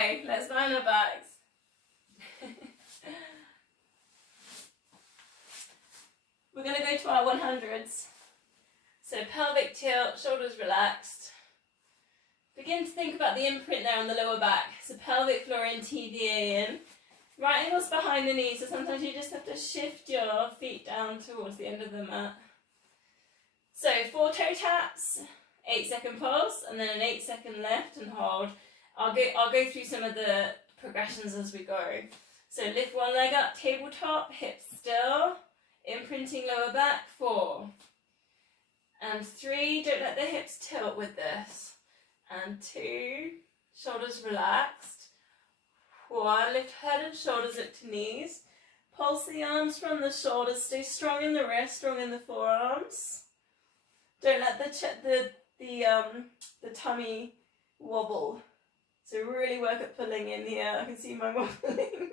Okay, let's lie on our backs. We're going to go to our 100s. So pelvic tilt, shoulders relaxed. Begin to think about the imprint there on the lower back. So pelvic floor in, TVA in. Right angles behind the knees, so sometimes you just have to shift your feet down towards the end of the mat. So 4 toe taps, 8-second pulse, and then an 8-second lift and hold. I'll go through some of the progressions as we go. So lift one leg up, tabletop, hips still, imprinting lower back, 4. And 3, don't let the hips tilt with this. And 2, shoulders relaxed. 1, lift head and shoulders up to knees. Pulse the arms from the shoulders, stay strong in the wrist, strong in the forearms. Don't let the tummy wobble. So really work at pulling in here. I can see my wobbling.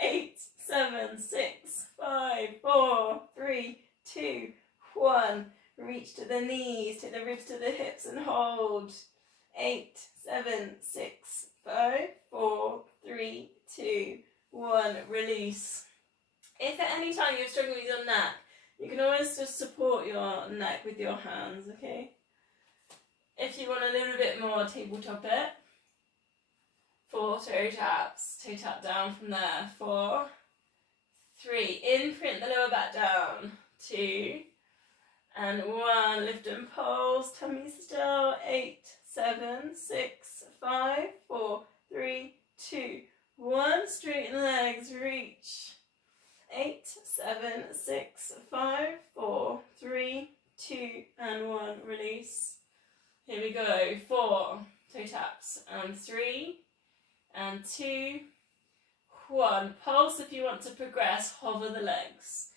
8, 7, 6, 5, 4, 3, 2, 1. Reach to the knees, take the ribs to the hips and hold. 8, 7, 6, 5, 4, 3, 2, 1. Release. If at any time you're struggling with your neck, you can always just support your neck with your hands, okay? If you want a little bit more, tabletop it. 4 toe taps. Toe tap down from there. 4, 3. Imprint the lower back down. 2. And 1, lift and pulse, tummy still, 8, 7, 6, 5, 4, 3, 2, 1, straighten legs, reach, 8, 7, 6, 5, 4, 3, 2, and 1, release. Here we go, 4, toe taps, and 3, and 2, 1, pulse if you want to progress, hover the legs.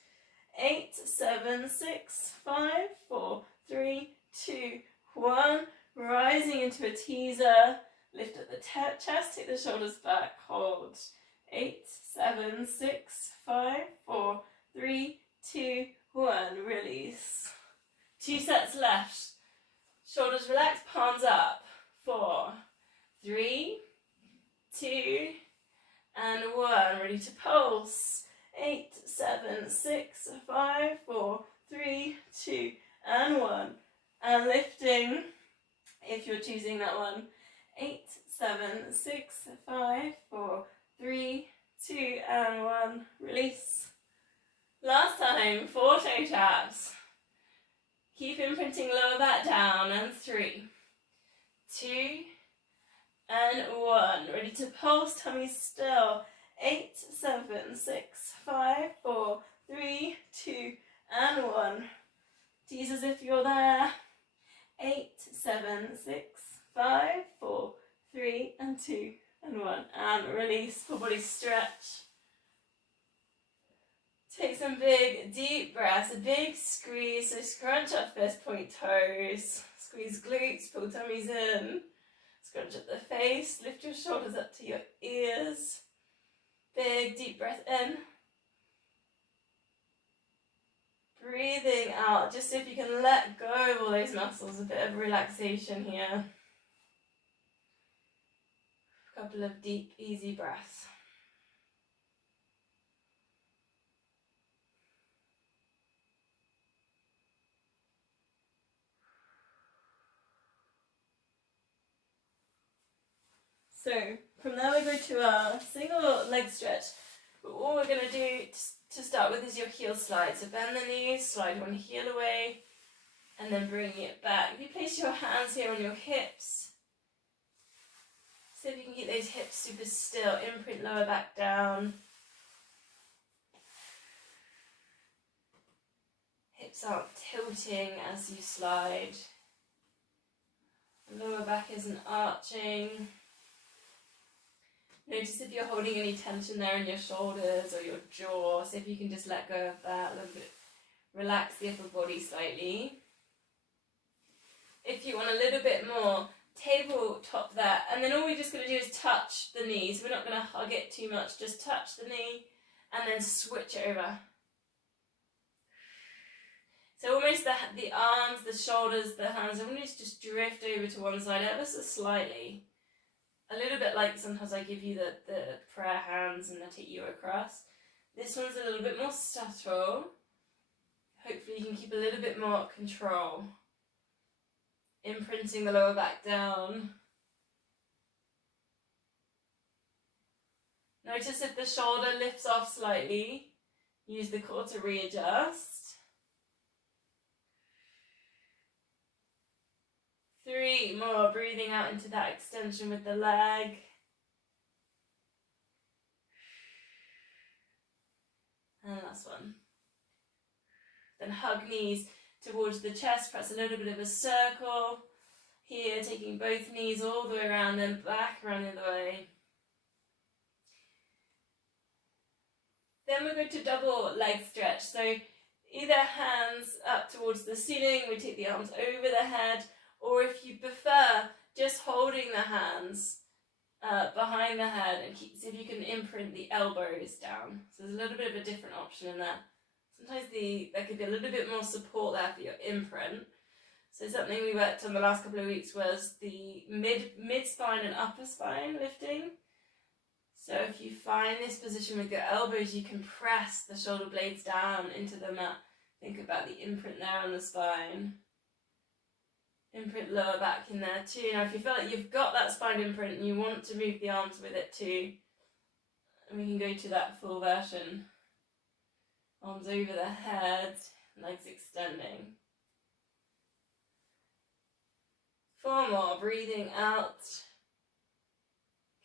8, 7, 6, 5, 4, 3, 2, 1. Rising into a teaser. Lift at the chest, take the shoulders back, hold. 8, 7, 6, 5, 4, 3, 2, 1. Release. 2 sets left. Shoulders relaxed, palms up. 4, 3, 2, and 1. Ready to pulse. 8, 7, 6, 5, 4, 3, 2, and 1. And lifting, if you're choosing that one. 8, 7, 6, 5, 4, 3, 2, and 1. Release. Last time, 4 toe taps. Keep imprinting lower back down, and 3, 2, and 1. Ready to pulse, tummy still. 8, 7, 6, 5, 4, 3, 2, and 1. Tease as if you're there. 8, 7, 6, 5, 4, 3, and 2, and 1. And release, full body stretch. Take some big, deep breaths, a big squeeze. So scrunch up first, point toes. Squeeze glutes, pull tummies in. Scrunch up the face, lift your shoulders up to your ears. Big deep breath in. Breathing out, just so if you can let go of all those muscles, a bit of relaxation here. A couple of deep, easy breaths. So from there we go to a single leg stretch. But all we're going to do to start with is your heel slide. So bend the knees, slide one heel away, and then bring it back. If you place your hands here on your hips, see if you can keep those hips super still. Imprint lower back down. Hips aren't tilting as you slide. Lower back isn't arching. Notice if you're holding any tension there in your shoulders or your jaw. See if you can just let go of that a little bit. Relax the upper body slightly. If you want a little bit more, tabletop that. And then all we're just going to do is touch the knees. We're not going to hug it too much. Just touch the knee and then switch it over. So almost the arms, the shoulders, the hands, almost just drift over to one side ever so slightly. a little bit like sometimes I give you the prayer hands and I take you across. This one's a little bit more subtle. Hopefully you can keep a little bit more control. Imprinting the lower back down. Notice if the shoulder lifts off slightly, use the core to readjust. 3 more, breathing out into that extension with the leg. And last one. Then hug knees towards the chest, press a little bit of a circle. Here, taking both knees all the way around, then back around the other way. Then we're going to double leg stretch. So either hands up towards the ceiling, we take the arms over the head, or if you prefer, just holding the hands behind the head and see if you can imprint the elbows down. So there's a little bit of a different option in there. Sometimes there could be a little bit more support there for your imprint. So something we worked on the last couple of weeks was the mid spine and upper spine lifting. So if you find this position with your elbows, you can press the shoulder blades down into the mat. Think about the imprint there on the spine. Imprint lower back in there too. Now if you feel like you've got that spine imprint and you want to move the arms with it too, and we can go to that full version. Arms over the head, legs extending. 4 more, breathing out.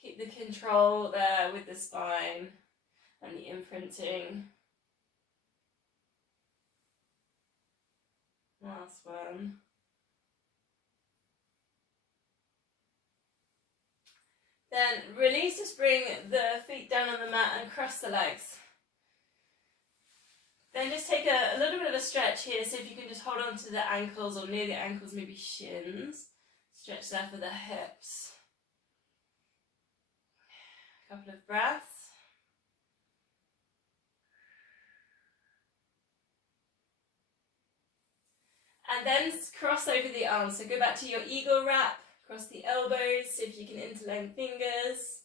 Keep the control there with the spine and the imprinting. Last one. Then release, just bring the feet down on the mat and cross the legs. Then just take a little bit of a stretch here, so if you can just hold on to the ankles or near the ankles, maybe shins. Stretch there for the hips. A couple of breaths. And then cross over the arms. So go back to your eagle wrap, cross the elbows, see if you can interlane fingers.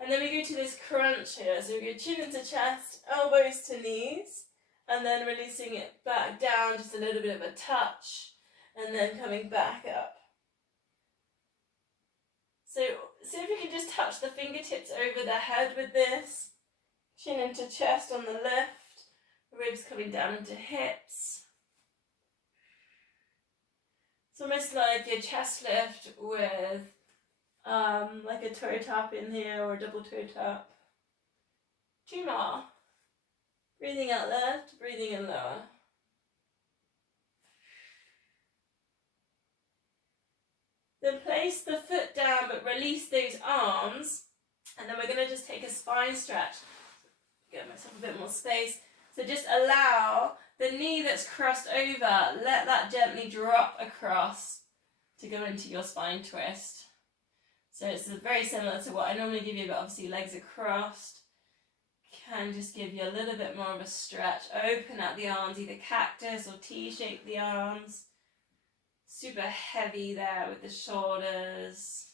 And then we go to this crunch here. So we go chin into chest, elbows to knees, and then releasing it back down, just a little bit of a touch, and then coming back up. So see if you can just touch the fingertips over the head with this. Chin into chest on the lift, ribs coming down into hips. It's almost like a chest lift with like a toe tap in here or a double toe tap. 2 more. Breathing out left, breathing in lower. Then place the foot down but release those arms, and then we're going to just take a spine stretch. Get myself a bit more space. So just allow the knee that's crossed over, let that gently drop across to go into your spine twist. So it's very similar to what I normally give you, but obviously legs are crossed. Can just give you a little bit more of a stretch. Open out the arms, either cactus or T-shape the arms. Super heavy there with the shoulders.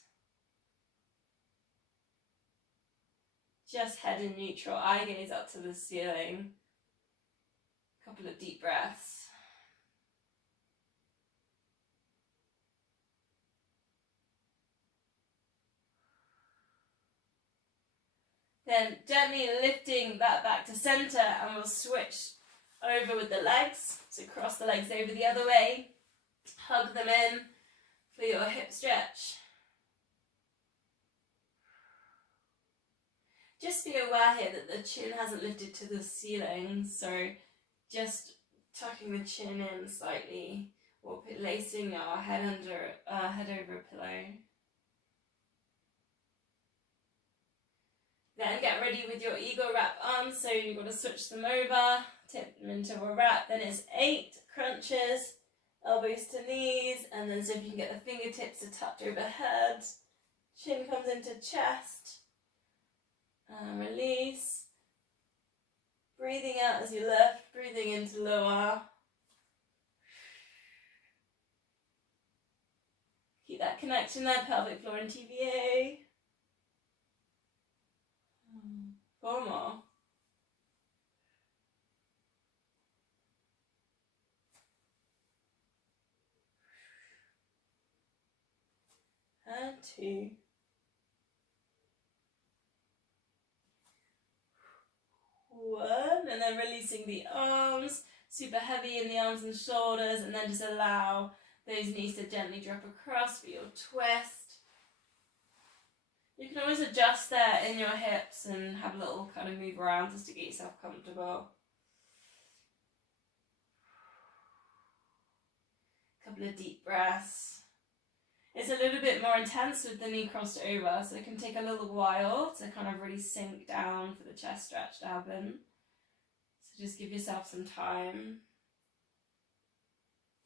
Just head in neutral, eye gaze up to the ceiling. Couple of deep breaths. Then gently lifting that back to center, and we'll switch over with the legs. So cross the legs over the other way. Hug them in for your hip stretch. Just be aware here that the chin hasn't lifted to the ceiling, so just tucking the chin in slightly, or placing your head over a pillow. Then get ready with your eagle wrap arms, so you've got to switch them over, tip them into a wrap. Then it's 8 crunches, elbows to knees, and then see if you can get the fingertips to touch overhead. Chin comes into chest. Release. Breathing out as you lift, breathing into lower. Keep that connection there, pelvic floor and TVA. 4 more. And 2. One, and then releasing the arms, super heavy in the arms and shoulders, and then just allow those knees to gently drop across for your twist. You can always adjust there in your hips and have a little kind of move around just to get yourself comfortable. Couple of deep breaths. It's a little bit more intense with the knee crossed over, so it can take a little while to kind of really sink down for the chest stretch to happen. So just give yourself some time.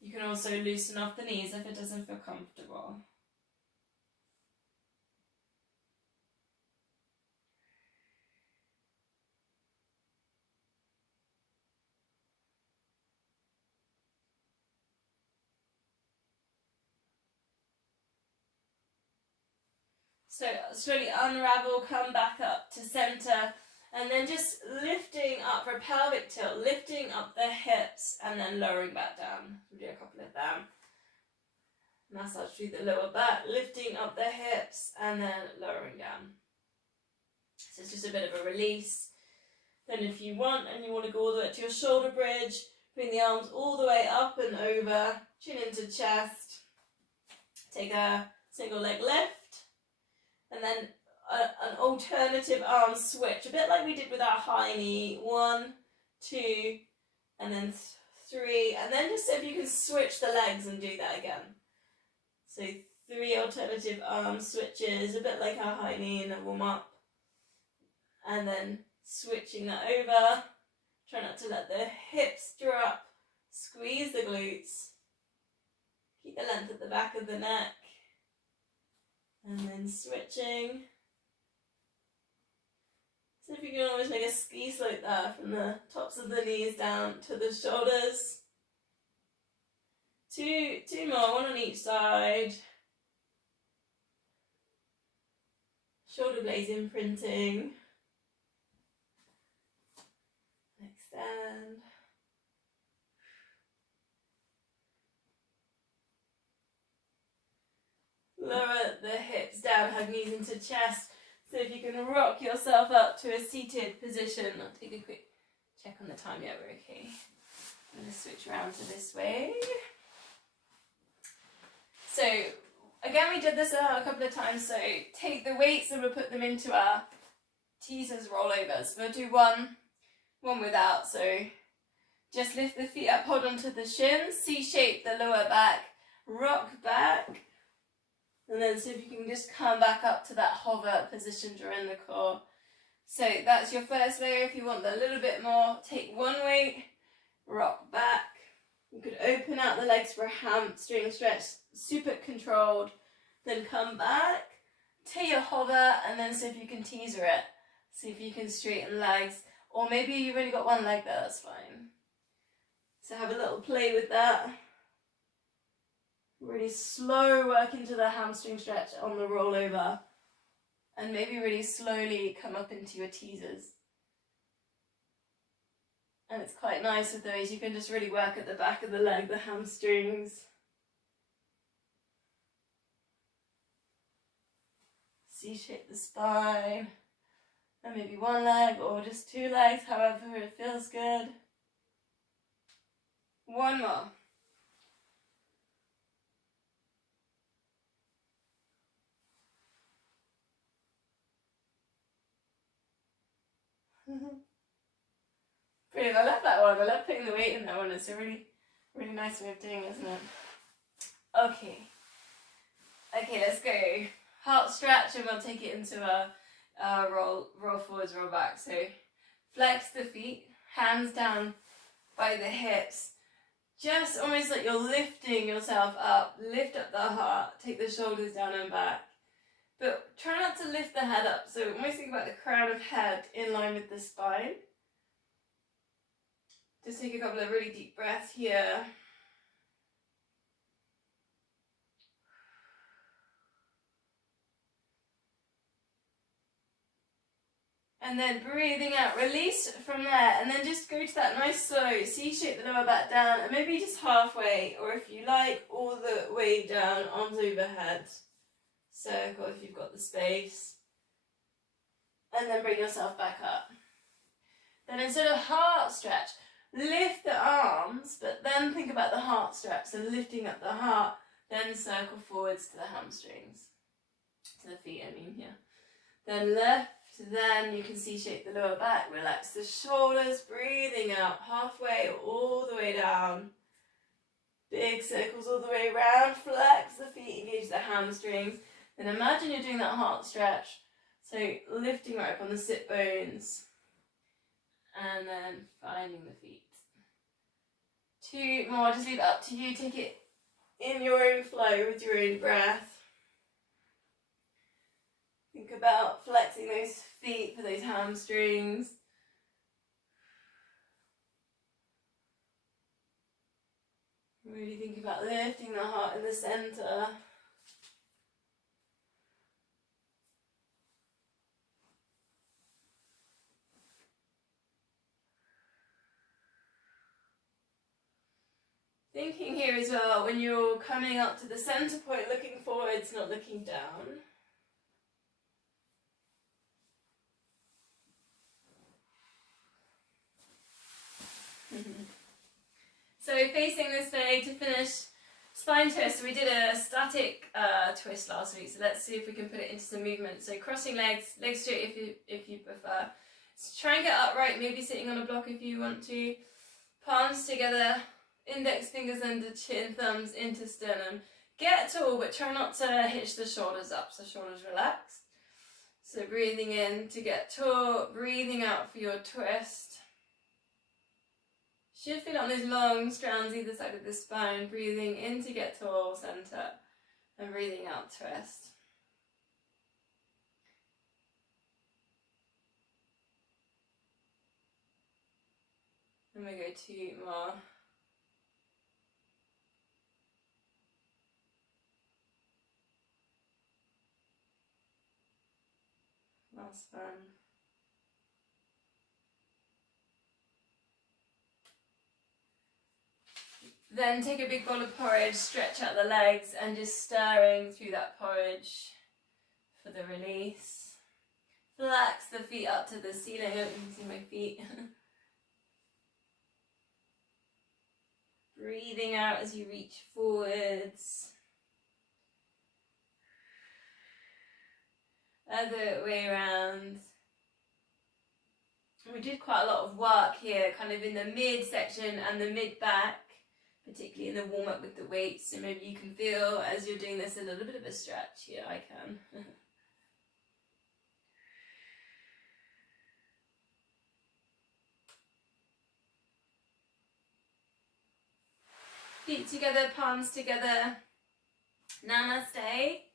You can also loosen off the knees if it doesn't feel comfortable. So slowly unravel, come back up to center, and then just lifting up for a pelvic tilt, lifting up the hips and then lowering back down. We'll do a couple of them. Massage through the lower back, lifting up the hips and then lowering down. So it's just a bit of a release. Then if you want, and you want to go all the way to your shoulder bridge, bring the arms all the way up and over, chin into chest. Take a single leg lift. And then an alternative arm switch, a bit like we did with our high knee. 1, 2, and then 3. And then just see if you can switch the legs and do that again. So 3 alternative arm switches, a bit like our high knee in the warm up. And then switching that over. Try not to let the hips drop. Squeeze the glutes. Keep the length at the back of the neck. And then switching. So if you can always make a ski slope there from the tops of the knees down to the shoulders. Two more, one on each side. Shoulder blades imprinting. Extend. Lower the hips down, hug knees into chest. So if you can rock yourself up to a seated position. I'll take a quick check on the time. Yeah, we're okay. I'm going to switch around to this way. So again, we did this a couple of times. So take the weights and we'll put them into our teasers rollovers. We'll do one without. So just lift the feet up, hold onto the shins, C-shape the lower back, rock back. And then see if you can just come back up to that hover position during the core. So that's your first layer. If you want a little bit more, take one weight, rock back. You could open out the legs for a hamstring stretch, super controlled. Then come back, take your hover, and then see if you can teaser it. See if you can straighten legs. Or maybe you've only got one leg there, that's fine. So have a little play with that. Really slow work into the hamstring stretch on the rollover. And maybe really slowly come up into your teasers. And it's quite nice with those. You can just really work at the back of the leg, the hamstrings. C-shape the spine. And maybe one leg or just 2 legs, however it feels good. One more. Brilliant, I love that one. I love putting the weight in that one. It's a really, really nice way of doing it, isn't it? Okay, let's go. Heart stretch, and we'll take it into a roll forwards, roll back. So flex the feet, hands down by the hips. Just almost like you're lifting yourself up. Lift up the heart, take the shoulders down and back. But try not to lift the head up. So almost think about the crown of head in line with the spine. Just take a couple of really deep breaths here. And then breathing out, release from there, and then just go to that nice slow C-shape the lower back down, and maybe just halfway, or if you like, all the way down, arms overhead. Circle if you've got the space. And then bring yourself back up. Then instead of heart stretch, lift the arms, but then think about the heart stretch, so lifting up the heart, then circle forwards to the hamstrings. To the feet, I mean, here. Then lift. Then you can C-shape the lower back, relax the shoulders, breathing out halfway all the way down. Big circles all the way around, flex the feet, engage the hamstrings. Then imagine you're doing that heart stretch. So lifting right up on the sit bones. And then finding the feet. 2 more, just leave it up to you. Take it in your own flow with your own breath. Think about flexing those feet for those hamstrings. Really think about lifting the heart in the center. Thinking here as well, when you're coming up to the center point, looking forwards, not looking down. So facing this way to finish spine twist. We did a static twist last week, so let's see if we can put it into some movement. So crossing legs, legs straight if you prefer. So try and get upright, maybe sitting on a block if you want to. Palms together, index fingers under chin, thumbs into sternum. Get tall, but try not to hitch the shoulders up, so shoulders relaxed. So breathing in to get tall, breathing out for your twist. Should feel it on those long strands either side of the spine. Breathing in to get tall, center, and breathing out, twist. And we go 2 more. Last one. Then take a big bowl of porridge, stretch out the legs, and just stirring through that porridge for the release. Flex the feet up to the ceiling. I don't even see my feet. Breathing out as you reach forwards. Other way around. We did quite a lot of work here, kind of in the mid section and the mid back, particularly in the warm up with the weights. So maybe you can feel as you're doing this a little bit of a stretch here. I can. Feet together, palms together. Namaste.